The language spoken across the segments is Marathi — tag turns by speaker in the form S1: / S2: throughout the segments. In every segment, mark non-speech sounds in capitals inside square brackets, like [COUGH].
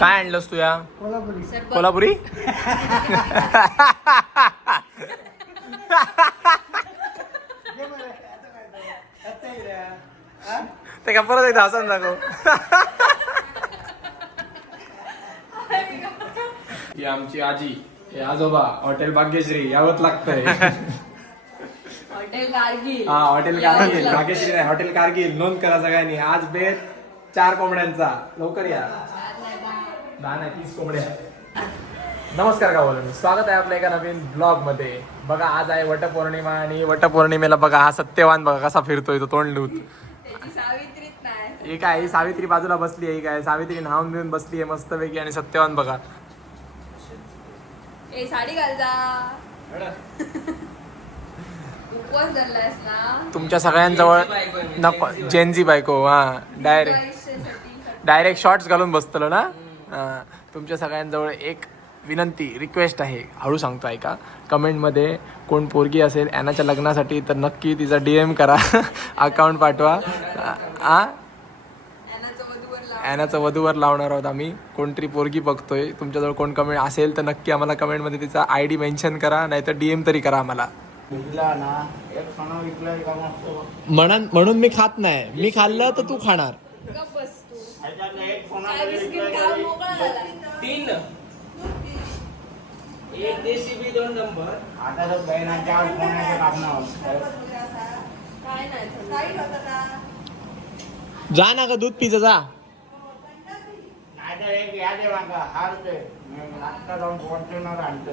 S1: काय आणलंस तू या
S2: कोल्हापुरी.
S1: कोल्हापुरी
S2: ते? हे. हा?
S1: का परत एकदा हसन दाखव ही आमची आजी हे आजोबा हॉटेल भाग्यश्री यावत लागतंय
S3: हॉटेल कारगिल
S1: हा हॉटेल कारगिल भाग्यश्री नाही हॉटेल कारगिल नोंद करा सगळ्यांनी आज बेत चार कोंबड्यांचा लवकर या. दहा नाही तीस कोंबड्या. नमस्कार का बोलून स्वागत आहे आपल्या एका नवीन ब्लॉगमध्ये बघा आज आहे वटपौर्णिमा आणि वटपौर्णिमेला बघा हा सत्यवान बघा कसा फिरतोय तो तोंड लूत.
S3: त्याची सावित्रीच नाही
S1: ही काय ही सावित्री बाजूला बसली आहे ही काय सावित्री न्हावून बिवून बसली आहे मस्तपैकी आणि सत्यवान बघा.
S3: ए साडी घाल जा. उपवास धरलायस ना?
S1: तुमच्या सगळ्यांजवळ नको जेनजी बायको. हा डायरेक्ट डायरेक्ट शॉर्ट्स घालून बसतलो ना. तुमच्या सगळ्यांजवळ एक विनंती रिक्वेस्ट आहे. हळू सांगतो ऐका. कमेंटमध्ये कोण पोरगी असेल ॲनाच्या लग्नासाठी तर नक्की तिचा डी एम करा. [LAUGHS] अकाउंट पाठवा. आ?
S3: ॲनाचं वधूवर लाव.
S1: ॲनाचं वधूवर लावणार आहोत आम्ही. कोणतरी पोरगी बघतोय. तुमच्याजवळ कोण कमेंट असेल तर नक्की आम्हाला कमेंटमध्ये तिचा आय डी मेन्शन करा. नाहीतर डी एम तरी करा आम्हाला. म्हणून म्हणून मी खात नाही. मी खाल्लं तर तू खाणार.
S4: तीन. एक देशी बी दोन नंबर.
S2: आता तर बहिणाच्या कापणार
S3: झालं.
S1: जा ना का दूध पिझ्झा जा.
S2: नाहीतर एक या दे मागा हार दे मी आत्ता जाऊन फॉर्च्युनर आणतो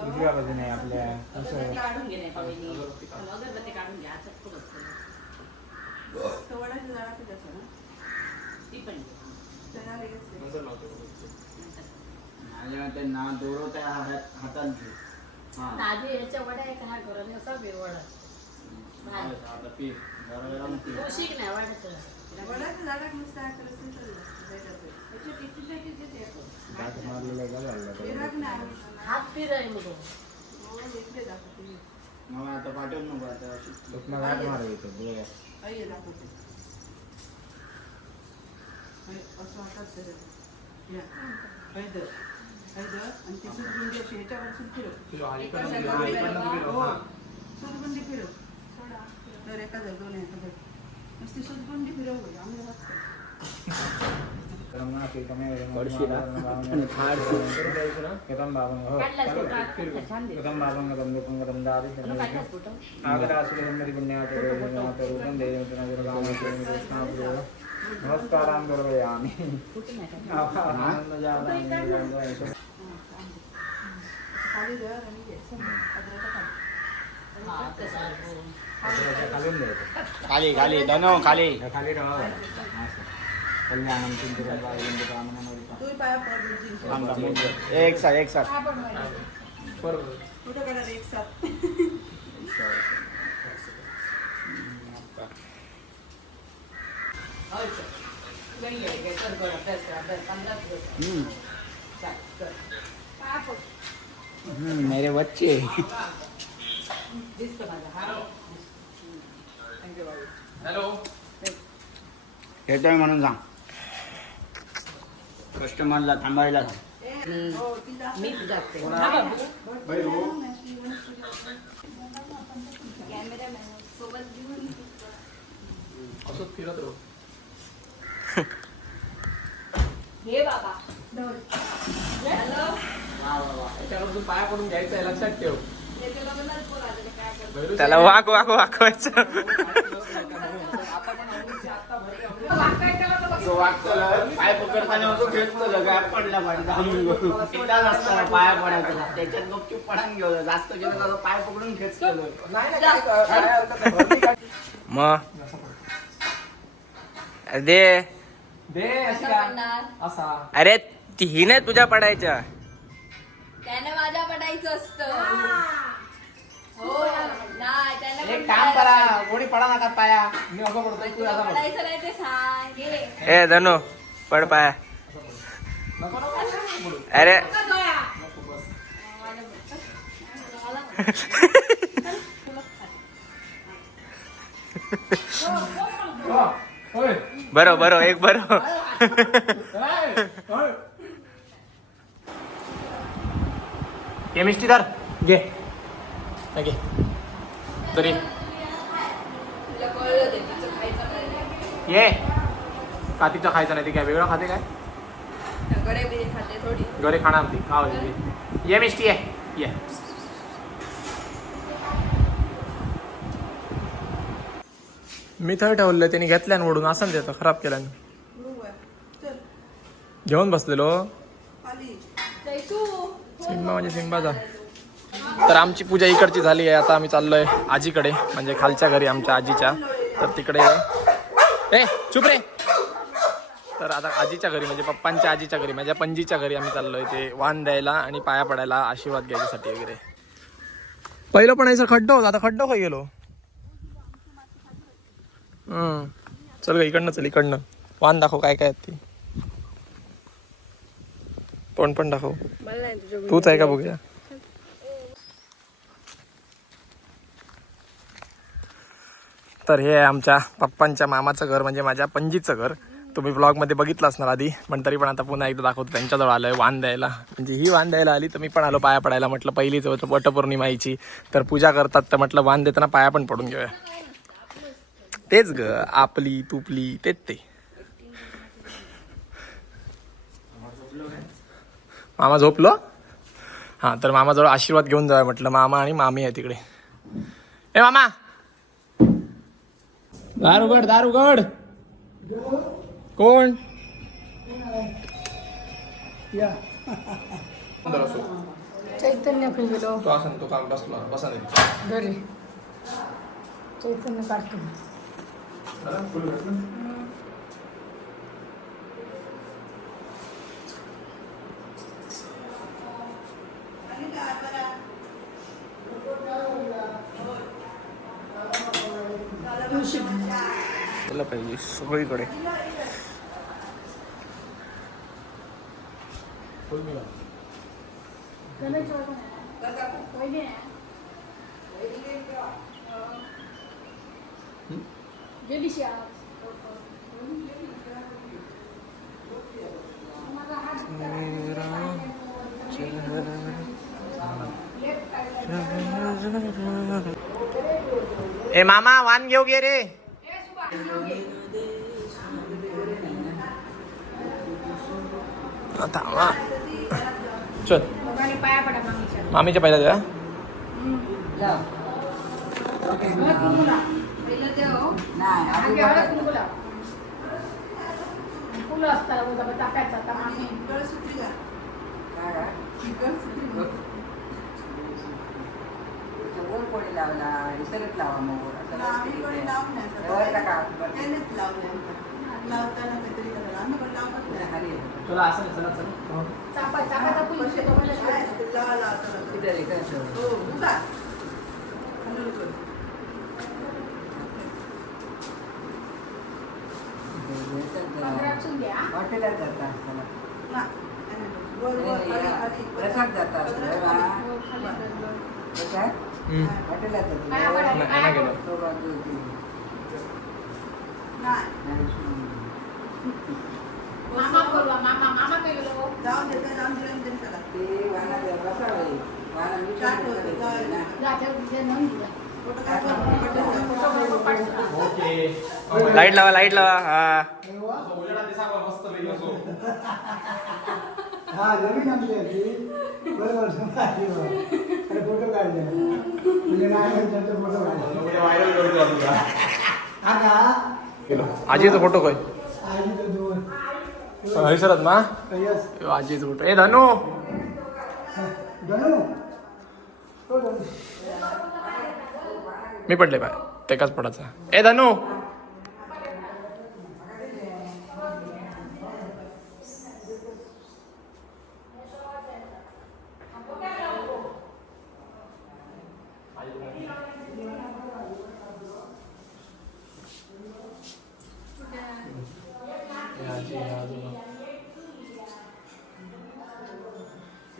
S2: दुसऱ्या बाजूने आपल्या असं
S5: काढून घे नाही पाहिजे अगरबत्ती काढून घ्या चटकू बसतो ती पण
S2: माझ्या ते ना दोरो त्या हातात हातात घे हा.
S5: ताजे याच्या वड्या आहे का हा घरात असा बेवडा.
S2: आता पीठ जरा गरम पीठ
S5: शिक नाही वाटत.
S2: दात मारलेलं का झालं
S5: हात फिर आहे मग
S2: मग आता पाठवत नको आता दुखणं गाठ मारायचं बघा. कदम बाबा हो
S5: काढलास फोटो आत छान दे
S2: कदम बाबा कदम दुखम कदम दारी
S5: म्हणून काढलास फोटो
S2: नमस्कारां करोयामि
S5: फोटो नाही काढला.
S2: आनंदजातं
S5: तसं आहे.
S2: खालून द्यायचं
S4: खाली खाली धनो खाली.
S2: खाली
S4: एक साथ एक साथ.
S2: मेरे बच्चे
S5: दिसतो माझा हा
S1: हॅलो
S2: येतोय म्हणून सांग कस्टमरला थांबायला सांग
S5: जाते
S1: असं फिरत राहू
S3: हे बाबा. हॅलो
S1: याच्याकडून पाया पडून घ्यायचं आहे लक्षात ठेव.
S6: त्याला वाक वाक वाकवायचं.
S2: पाय पकडताना पडला पाहिजे असताना पाया पडायचा. त्याच्यात गपचूप पडान जास्त गेलं तर पाय पकडून
S6: मग अरे दे?
S1: असा.
S6: अरे ती ही नाही तुझ्या पडायच्या.
S3: त्याने माझ्या पडायचं असतं. हो. नाही त्याने
S1: एक काम करा कोणी पडा नका पाया? मी असं पडतोय तू
S3: तुला
S1: असा पड
S3: पडायचं नाही ते सांग. घे.
S6: ए धनु पड पाया.
S1: नको नको
S6: अरे.
S1: हो, होय.
S6: बरो बरो एक बरो.
S1: होय, होय. केमिस्ट्री धर घे हा, घे. तरी. ये. कातीचं खायचं नाही ते काय वेगळं खाते काय? घरी खाणार ती. खाव ये मिष्टी ये. ये. मी थंय ठेवलं त्यांनी घेतल्यान ओढून असं देतो खराब केल्यान घेऊन बसलेलो. सिंबा म्हणजे सिंबाचा तर आमची पूजा इकडची झाली आहे. आता आम्ही चाललोय आजीकडे म्हणजे खालच्या घरी आमच्या आजीच्या. तर तिकडे ए चुप रे. तर आता आजीच्या घरी म्हणजे पप्पांच्या आजीच्या घरी माझ्या पणजीच्या घरी आम्ही चाललोय. ते वाण द्यायला आणि पाया पडायला आशीर्वाद घ्यायच्यासाठी वगैरे. पहिलं पण याचं खड्डं होता आता खड्डो खाई गेलो. हम्म. चल ग इकडनं चल इकडनं. वाण दाखव काय काय आहेत ती. तोंड पण दाखव. तूच आहे का बघूया? तर हे आहे आमच्या पप्पांच्या मामाचं घर म्हणजे माझ्या पणजीचं घर. तुम्ही ब्लॉगमध्ये बघितलं असणार आधी पण तरी पण आता पुन्हा एकदा दाखवतो त्यांच्याजवळ आलोय वाण द्यायला. म्हणजे ही वाण द्यायला आली तर मी पण आलो पाया पडायला म्हटलं पहिलीच वट- वटपौर्णिमाईची. तर पूजा करतात तर म्हटलं वाण देताना पाया पण पडून घेऊया. तेच ग आपली तुपली तेच ते. मामा झोपलो? हां तर मामाजवळ आशीर्वाद घेऊन जाऊया म्हटलं. मामा आणि मामी आहे तिकडे. ए मामा! दार उघड दार उघड कोण?
S7: चैतन्य गेलो
S1: तो असं तो काम बसला. बसा नाही
S7: घरी. चैतन्य काढतो
S6: केलं पाहिजे सगळीकडे
S1: ए मामा वाण घेऊ गे रे थांबा चल.
S7: पाया पडा मामीच्या
S1: मामीच्या पहिल्या द्या
S3: पहिलं ते हो
S7: आगे हळद कुंकू लाव. फुलं असतात बघा, टाकायचं आता मामी
S8: वर कोणी लावला विसरत लावा मग वर. असं
S1: नाही, चला चला
S7: असतो, पण असतो.
S8: इधर इकडे ठेव.
S7: पंधरापासून घ्या.
S8: हॉटेलात. प्रसाद जातात
S7: हो, खाली धरलं.
S8: प्रसाद
S1: हम्म.
S8: हॉटेलात
S7: पाया पडा,
S8: जातात
S1: नाही, नाही. गेलो.
S8: तो बाजू होती.
S7: मामा बोलवा मामा मामा काय गेलो
S8: ते वाना जर बसावे. वाना मी पण ठेवते. ना.
S7: जाते तिथे नोंद दिला.
S6: लाइट लावा लाइट लावा. हा.
S9: हा नवीन आमची ती. बरोबर अरे फोटो काढले म्हणजे फोटो काढले हा का
S1: आजीचा फोटो काय
S9: तर
S1: हयसरत ना
S9: यस
S1: आजीचा फोटो ए धनू!
S9: धनु! तो धनु
S1: मी पडले बाय तेकाच पडायचा. ए धनू!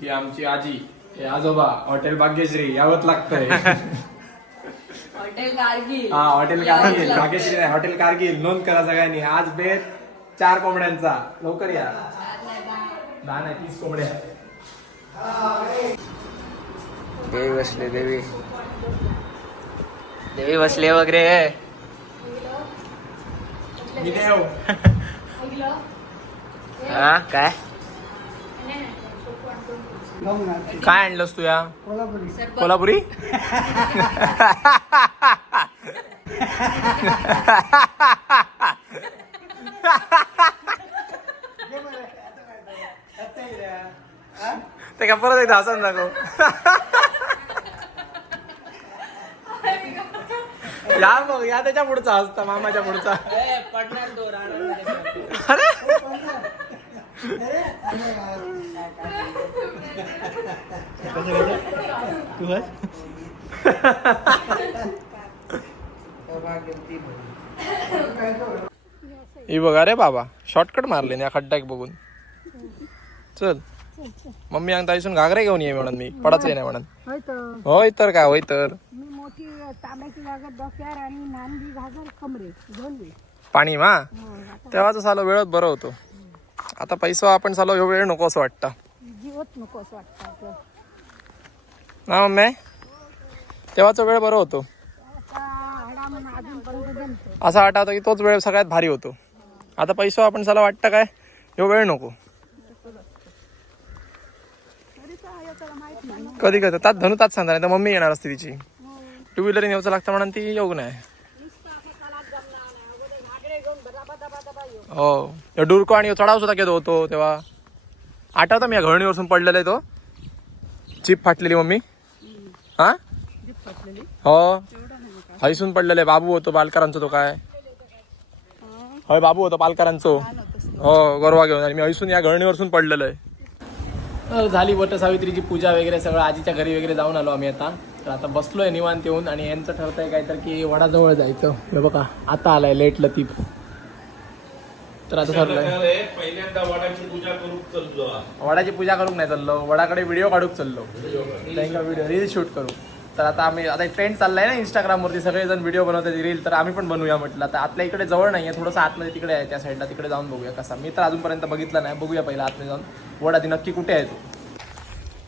S1: ही आमची आजी. हे आजोबा हॉटेल भाग्यश्री यावत लागतंय.
S3: हॉटेल कारगिल.
S1: हा हॉटेल कारगिल. भाग्यश्री नाही हॉटेल कारगिल. नोंद करा सगळ्यांनी. आज बेत चार कोंबड्यांचा. लवकर या. दहा नाही तीस कोंबड्या.
S6: देवी बसले देवी. देवी बसले वगैरे.
S1: मी देव
S7: ऐकलं
S6: हा काय?
S1: काय आणलंस तू या?
S9: कोल्हापुरी.
S1: ते का परत एकदा हसन दाखव. या बघ या त्याच्या पुढचा हसता मामाच्या पुढचा.
S6: पडणार तो
S1: ही बघा रे बाबा शॉर्टकट मारले ना खड्ड्याक बघून. चल. मम्मी अंगता इसून घागरे घेऊन ये म्हणून मी. पडाच नाही म्हणून.
S7: होय तर.
S1: काय होय तर. पाणी मा? तेव्हाच सालो वेळच बरं होतो. आता पैसा आपण सालो ह्यो वेळ नको असं वाटतं.
S7: जीवत नको असं वाटतं आपलं.
S1: ना मम्मी? तेव्हाचा वेळ बरं होतो.
S7: अजूनपर्यंत जमतो
S1: असं आठवतं की तोच वेळ सगळ्यात भारी होतो. आता पैसा आपण साला वाटतं काय? ह्यो वेळ नको. कधी कधी तात धनु तात सांगता नाही तर मम्मी येणार असते तिची. टू व्हीलर येऊचं लागतं म्हणून ती येऊ नाही हो. डुरको आणि चढाव सुद्धा केलो होतो तेव्हा. आठवता मी या घळणीवरसून पडलेला आहे तो? चिप फाटलेली मम्मी. हा? हो. हैसून आहे. बाबू होतो बालकरांचो तो काय? होय बाबू होतो पालकरांचो हो गरवा घेऊन. आणि मी हैसून या घळणीवरून पडलेलो आहे. झाली वट सावित्रीची पूजा वगैरे सगळं. आजीच्या घरी वगैरे जाऊन आलो आम्ही आता. तर आता बसलोय निवांत येऊन. आणि यांचं ठरतंय काय तर की वडाजवळ जायचं. हे बघा आता आलाय लेट लतीफ. तर आता ठरलंय.
S4: पहिल्यांदा वडाची पूजा करू चललो
S1: वडाची पूजा करूक नाही चाललो. वडाकडे व्हिडिओ काढूक चाललो. त्यांना व्हिडिओ रील शूट करू. तर आता आम्ही आता एक ट्रेंड चाललाय ना इंस्टाग्रामवरती सगळेजण व्हिडिओ बनवतात रील तर आम्ही पण बनवूया म्हटलं. तर आपल्या इकडे जवळ नाही आहे थोडंसं आतमध्ये तिकडे आहे त्या साईडला तिकडे जाऊन बघूया कसा. मी तर अजूनपर्यंत बघितलं नाही. बघूया पहिला आतमध्ये जाऊन. वड आधी नक्की कुठे आहे तो.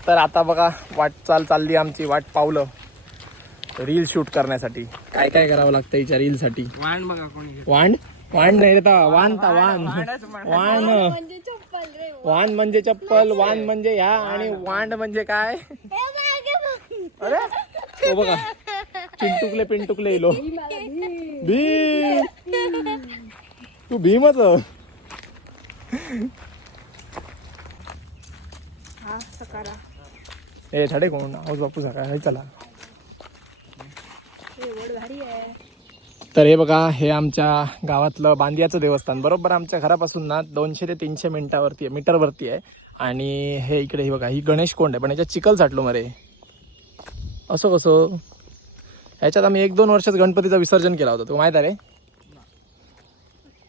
S1: तर आता बघा वाटचाल चालली आमची. वाट पावलं. रील शूट करण्यासाठी. काय काय करावं लागतं हिच्या रीलसाठी
S6: वाण बघा कोणी
S1: वांड? वांड नाही रे ता वान ता वान वान वान म्हणजे चप्पल वान म्हणजे ह्या आणि वांड म्हणजे काय? अरे हो बघा. चिंटुकले पिंटुकले इलो. भीम. तू भीमच
S7: हा सकारा
S1: ए छाडे कोण? आहोत बापू सकाळ हे चला.
S7: वड भारी आहे.
S1: तर हे बघा हे आमच्या गावातलं बांदियाचं देवस्थान. बरोबर आमच्या घरापासून ना दोनशे ते तीनशे मिनिटावरती आहे मीटरवरती आहे. आणि हे इकडे ही बघा ही गणेश कोंड आहे पण याच्यात चिखल साठलो मरे. असं कसं? ह्याच्यात आम्ही एक दोन वर्षात गणपतीचं विसर्जन केला होता तू माहीत आहे रे?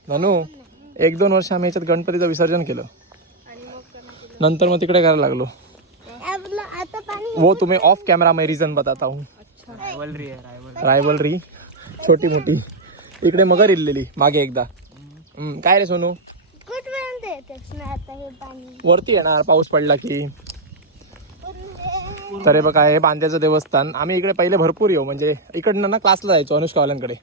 S1: ननू एक दोन वर्ष आम्ही ह्याच्यात गणपतीचं विसर्जन केलं. नंतर मग तिकडे करायला लागलो. वो तुम्ही ऑफ कॅमेरा मैं रीजन बताता हूँ.
S6: रायवलरी
S1: छोटी मोठी. इकडे मगर इल्लेली मागे एकदा. काय रे सोनू?
S7: हे
S1: वरती येणार पाऊस पडला की. तर हे बघा हे बांद्याचं देवस्थान. आम्ही इकडे पहिले भरपूर येऊ म्हणजे इकडनं ना क्लासला जायचो अनुष्का वाल्यांकडे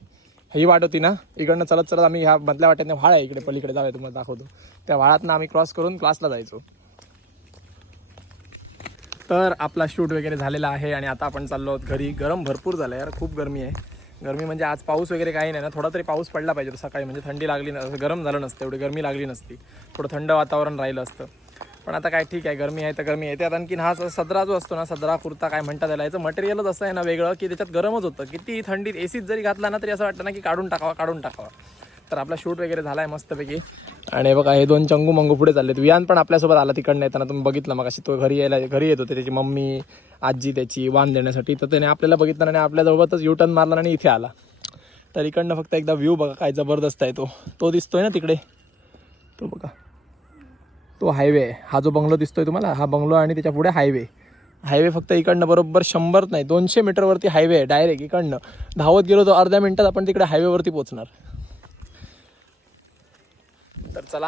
S1: ही वाट होती ना इकडनं चलत चलत आम्ही ह्या मधल्या वाट्याने व्हाळ आहे इकडे पलीकडे. जाऊया तुम्हाला दाखवतो. त्या व्हाळातनं आम्ही क्रॉस करून क्लासला जायचो. तर आपला शूट वगैरे झालेला आहे आणि आता आपण चाललो आहोत घरी. गरम भरपूर झालं यार खूप गरमी आहे. गरमी म्हणजे आज पाऊस वगैरे काही नाही ना थोडा तरी पाऊस पडला पाहिजे सकाळी म्हणजे थंडी लागली नस गरम झालं नसतं एवढी गरमी लागली नसती. थोडं थंड वातावरण राहिलं असतं. पण आता काय ठीक आहे गरमी आहे तर गरमी आहे. त्यात आणखीन हा सदरा जो असतो ना सदरा कुर्ता काय म्हणतात त्याला याचं मटेरियलच असं आहे ना वेगळं की त्याच्यात गरमच होतं. किती थंडीत एसीत जरी घातला ना तरी असं वाटतं ना की काढून टाकावा काढून टाकावा. तर आपला शूट वगैरे झाला आहे मस्तपैकी. आणि बघा हे दोन चंगू मंगू पुढे चाललेत. वियान पण आपल्यासोबत आला तिकडनं येताना. तुम्ही बघितलं मग अशी तो घरी यायला घरी येत होते त्याची मम्मी आजी त्याची वाण देण्यासाठी. तर त्याने आपल्याला बघितलं आणि आपल्यासोबतच यू टर्न मारला आणि इथे आला. तर इकडनं फक्त एकदा व्ह्यू बघा काय जबरदस्त आहे तो. तो दिसतोय ना तिकडे? तो बघा. तो हायवे आहे. हा जो बंगलो दिसतोय तुम्हाला हा बंगलो आणि त्याच्या पुढे हायवे हायवे फक्त इकडनं बरोबर शंभर नाही दोनशे मीटरवरती हायवे आहे डायरेक्ट इकडनं. धावत गेलो तो अर्ध्या मिनटात आपण तिकडे हायवेवरती पोहोचणार. तर चला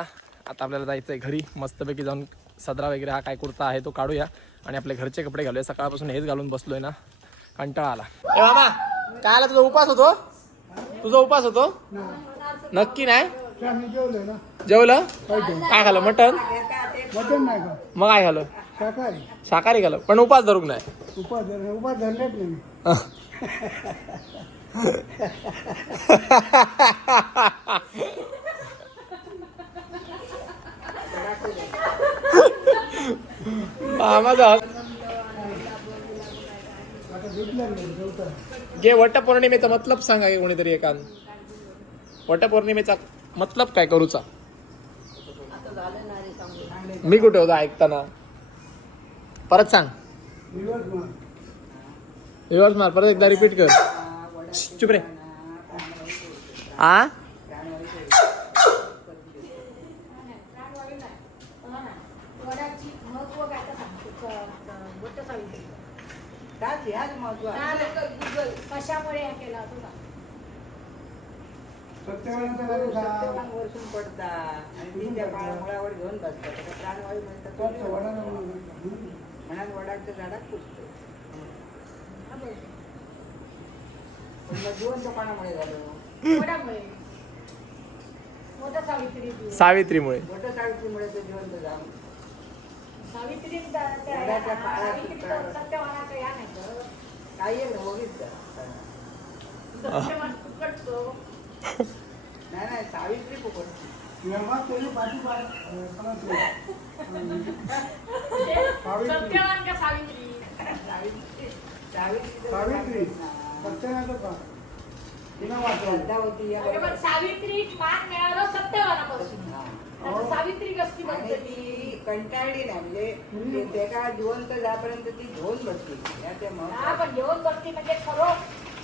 S1: आता आपल्याला जायचं आहे घरी. मस्तपैकी जाऊन सदरा वगैरे हा काय कुर्ता आहे तो काढूया. आणि आपले घरचे कपडे घालूया. सकाळपासून हेच घालून बसलोय ना. कंटाळा आला. मामा काय आला? तुझा उपास होतो? तुझा उपास होतो? नक्की नाही?
S9: जेवलं?
S1: काय खालं मटन
S9: मटन नाही
S1: मग काय खालं
S9: शाकाहारी
S1: शाकाहारी खालं पण उपास धरून नाही
S9: उपास उपास धरलेच नाही.
S1: मामाचा घे वटपौर्णिमेचा मतलब सांगा की कोणीतरी एकान. वटपौर्णिमेचा मतलब काय करूचा? मी कुठे होतो ऐकताना? परत सांग. रिवर्स मार. परत एकदा रिपीट कर. चुप रे. आ
S7: वडाची महत्त्व काय तर सांगतो गोष्ट सावित्री
S8: काय ह्याच महत्त्व
S7: कशामुळे हे केला
S9: जा.
S8: सत्यवान वरसून पडता आणि त्या मुळावर घेऊन बसतात. त्याला प्राणवायू म्हणतात
S9: म्हणून.
S8: म्हणून वडाच्या झाडात पुसतो. पण मग जिवंत कोणामुळे झालं.
S7: मोठा सावित्री.
S1: सावित्रीमुळे.
S8: मोठं सावित्रीमुळे तो जिवंत झाला.
S7: सावित्री तर सत्यवानाचं या नाही
S8: नाही सावित्री फुकट?
S7: सत्यवान का
S9: वाचवलं
S8: श्रद्धा होती या
S7: अरे पण सावित्री मान मिळालं सत्यवानापासून. आता सावित्री कसली बनते
S8: ती. कंटाळली नाही म्हणजे ते- ते का जिवंत जापर्यंत ती घेऊन बसली. या ते
S7: हा
S8: महत्त्व
S7: पण म्हणजे खरं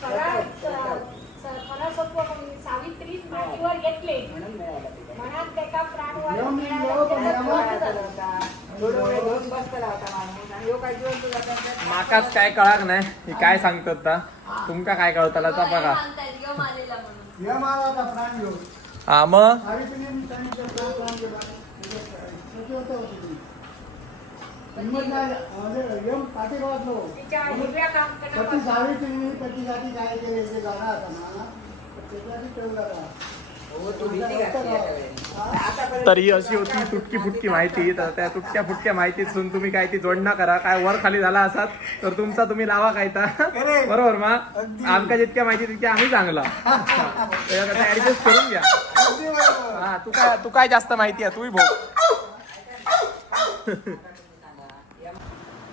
S7: खरं खरं सत्व सावित्री मातीवर घेतले.
S8: म्हणून मिळाला तिला.
S7: मनात त्याचा प्राणवायू
S9: यम
S7: मिळाला,
S9: योग
S7: त्याला
S9: यम.
S7: बरं
S8: झाला
S7: झालं.
S8: होता. थोडं वेळ घेऊन बसलेला होता माणूस. आणि ह्यो काय जिवंत जाताना
S1: माकाच काय कळाक नाही. हे काय सांगतात ता? तुमका काय कळताला आता बघा.
S3: म्हणतायत ग मालेला म्हणून
S9: या माराचा प्राण घेऊन.
S1: हा मग?
S9: सावित्रीने सांगितलं प्राण प्राण गेला सत्यवत होती ती. हिंमत नाही म्हणजे यम पाठीगावातलो
S7: तिच्या हिरव्या काम
S9: पती सावित्रीने काय केले ते गाणं आता ना त्याच्यासाठी ठेवला
S1: तर ही अशी होती तुटकी फुटकी माहिती. तर त्या तुटक्या फुटक्या माहितीतून तुम्ही काय ती जोडणा करा. काय वर खाली झाला असाल तर तुमचा तुम्ही लावा काय ता बरोबर मा? आमका जितक्या माहिती तितक्या आम्ही चांगला. ऍडजस्ट करून घ्या. हा तू काय तू काय जास्त माहिती आहे? तूही भाऊ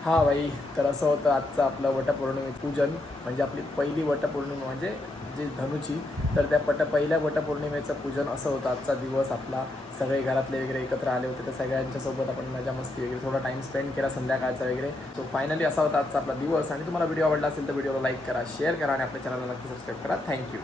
S1: हा भाई तर असं होतं आजचं आपलं वटपौर्णिमे पूजन. म्हणजे आपली पहिली वटपौर्णिमा म्हणजे जी धनुची तर त्या पट पहिल्या वटपौर्णिमेचं पूजन असं होतं आजचा दिवस आपला. सगळे घरातले वगैरे एकत्र आले होते तर सगळ्यांच्या सोबत आपण मजा मस्ती वगैरे थोडा टाइम स्पेंड केला संध्याकाळचा वगैरे. तो फायनली असा होता आजचा आपला दिवस. आणि तुम्हाला व्हिडिओ आवडला असेल तर व्हिडिओला लाईक करा शेअर करा आणि आपल्या चॅनलला नक्की सबस्क्राईब करा. थँक्यू